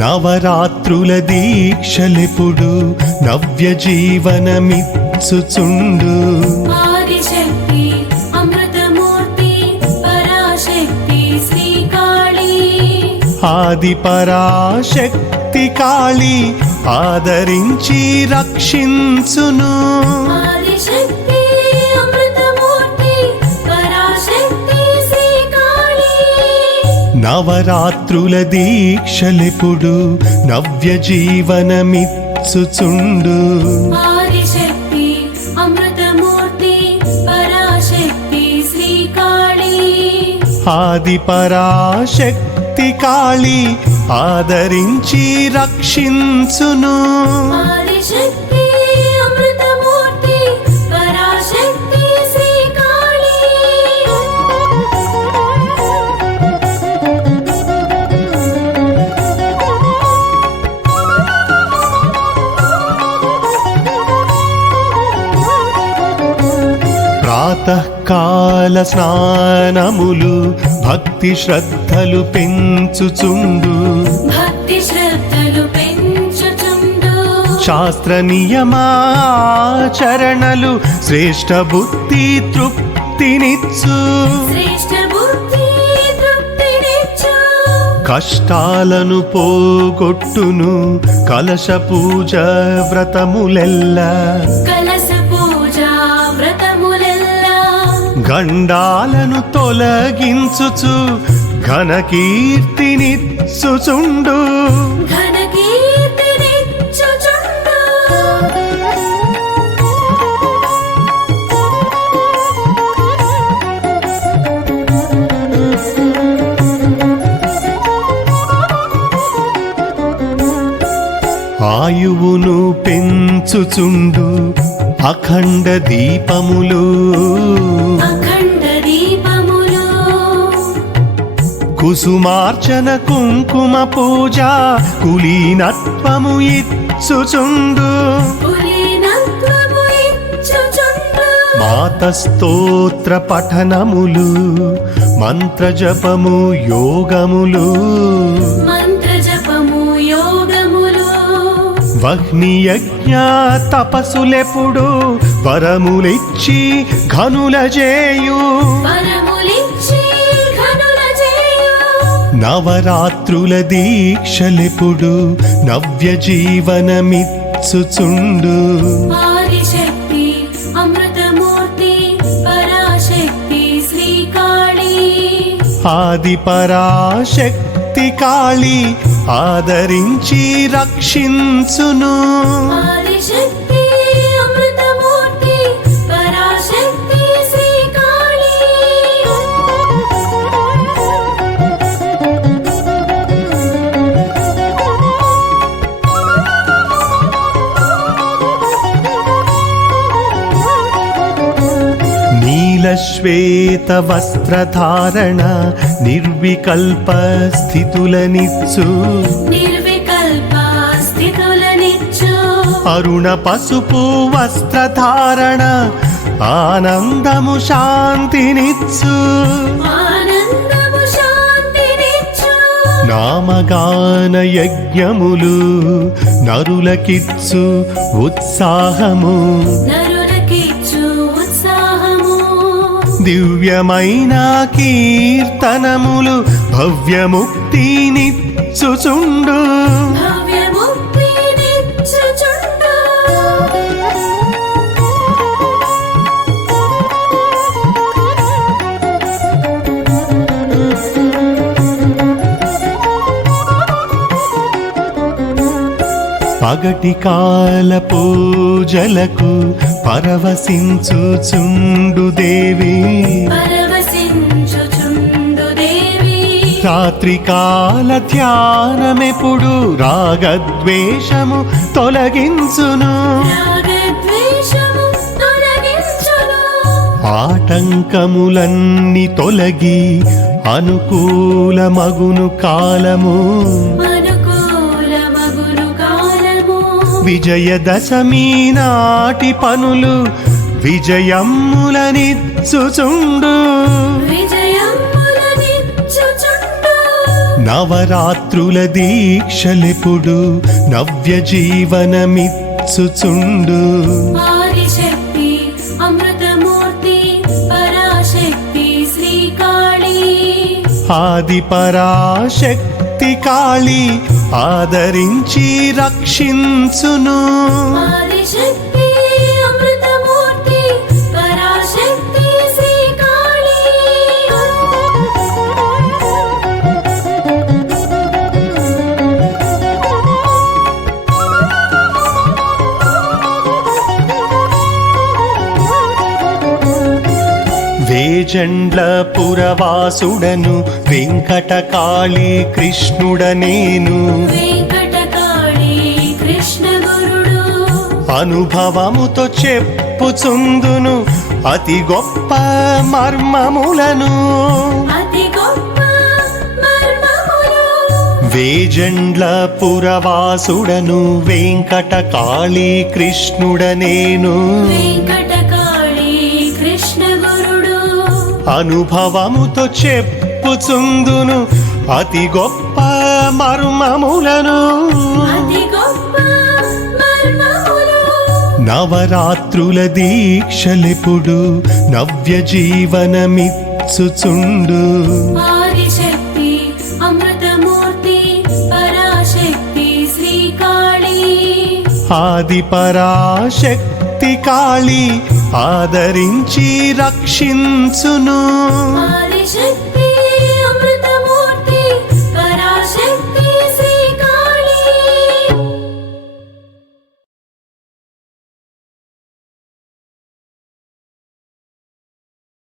నవరాత్రుల దీక్షలెప్పుడు నవ్య జీవనమిచ్చుచుండు ఆదిశక్తి అమృతమూర్తి పరాశక్తి శ్రీకాళీ ఆది పరాశక్తి కాళీ ఆదరించి రక్షించును ఆదిశక్తి అమృతమూర్తి పరాశక్తి శ్రీకాళీ నవరాత్రుల దీక్షలెప్పుడు నవ్య జీవనమిచ్చుచుండు ఆదిశక్తి అమృతమూర్తి పరాశక్తి శ్రీకాళీ ఆది పరాశక్తి కాళీ ఆదరించి రక్షించును ఆదిశక్తి అమృతమూర్తి పరాశక్తి శ్రీకాళీ ప్రాతకాల స్నానములు భక్తి శ్రద్ధలు పెంచుచుండు భక్తి శ్రద్ధలు పెంచుచుండు శాస్త్ర నియమాచరణలు శ్రేష్ఠ బుద్ధి తృప్తినిచ్చు శ్రేష్ఠ బుద్ధి తృప్తినిచ్చు కష్టాలను పోగొట్టును కలశ పూజ వ్రతములెల్లా కలశ పూజ వ్రతములెల్లా గండాలను తొలగించుచు ఘన కీర్తినిచ్చుచుండు ఘన కీర్తినిచ్చుచుండు ఆయువును పెంచుచుండు అఖండ దీపములు అఖండ దీపములు కుసుమార్చన కుంకుమ పూజ కులీనత్వము ఇచ్చుచుండు పులినత్వము ఇచ్చుచుండు మాత స్తోత్ర పఠనములు మంత్ర జపము యోగములు మంత్ర జపము యోగములు వహ్ని యజ్ఞ తపస్సులెప్పుడు వరములిచ్చి ఘనుల చేయు వరములిచ్చి ఘనుల చేయు నవరాత్రుల దీక్షలెప్పుడు నవ్య జీవనమిచ్చుచుండు ఆదిశక్తి అమృతమూర్తి పరాశక్తి శ్రీకాళీ ఆది పరాశక్తి కాళీ ఆదరించి రక్షించును ఆదిశక్తి అమృతమూర్తి పరాశక్తి శ్రీకాళీ నీలశ్వేత వస్త్రధారణ నిర్వికల్ప స్థితులనిచ్చు నిర్వికల్ప స్థితులనిచ్చు అరుణ పసుపు వస్త్రధారణ ఆనందము శాంతినిచ్చు ఆనందము శాంతినిచ్చు నామగాన యజ్ఞములు నరులకిచ్చు ఉత్సాహము నరులకిచ్చు ఉత్సాహము దివ్యమైన కీర్తనములు భవ్యముక్తినిచ్చుచుండు భవ్యముక్తినిచ్చుచుండు పగటి కాల పూజలకు పరవశించుచుండు దేవి పరవశించుచుండు దేవి రాత్రి కాల ధ్యానమెప్పుడు రాగద్వేషము తొలగించును రాగద్వేషము తొలగించును ఆటంకములన్నీ తొలగి అనుకూలమగును కాలము అనుకూలమగును కాలము విజయదశమి నాటి పనులు విజయమ్ములనిచ్చు విజయములనిచ్చుచుండు నవరాత్రుల దీక్షలెప్పుడు నవ్య జీవనమిచ్చుచుండు ఆదిశక్తి అమృతమూర్తి పరాశక్తి శ్రీకాళీ ఆది పరాశక్తి కాళి ఆదరించి రక్షించును ఆదిశక్తి అమృతమూర్తి పరాశక్తి శ్రీకాళీ వేజండ్ల పురవాసుడను వెంకటకాళి కృష్ణుడనేను వెంకటకాళీ కృష్ణ గురుడు అనుభవముతో చెప్పుచుందును అతి గొప్ప మర్మములను అతి గొప్ప మర్మములు వేజండ్ల పురవాసుడను వెంకటకాళి కృష్ణుడనేను వెంకటకాళీ కృష్ణ గురుడు అనుభవముతో చెప్పుచుందును అతి గొప్ప మర్మములను అతి గొప్ప మర్మములు నవరాత్రుల దీక్షలెప్పుడు నవ్య జీవనమిచ్చుచుండు ఆదిశక్తి అమృతమూర్తి పరాశక్తి శ్రీకాళీ ఆది పరాశక్తి కాళి ఆదరించి రక్షించును ఆదిశక్తి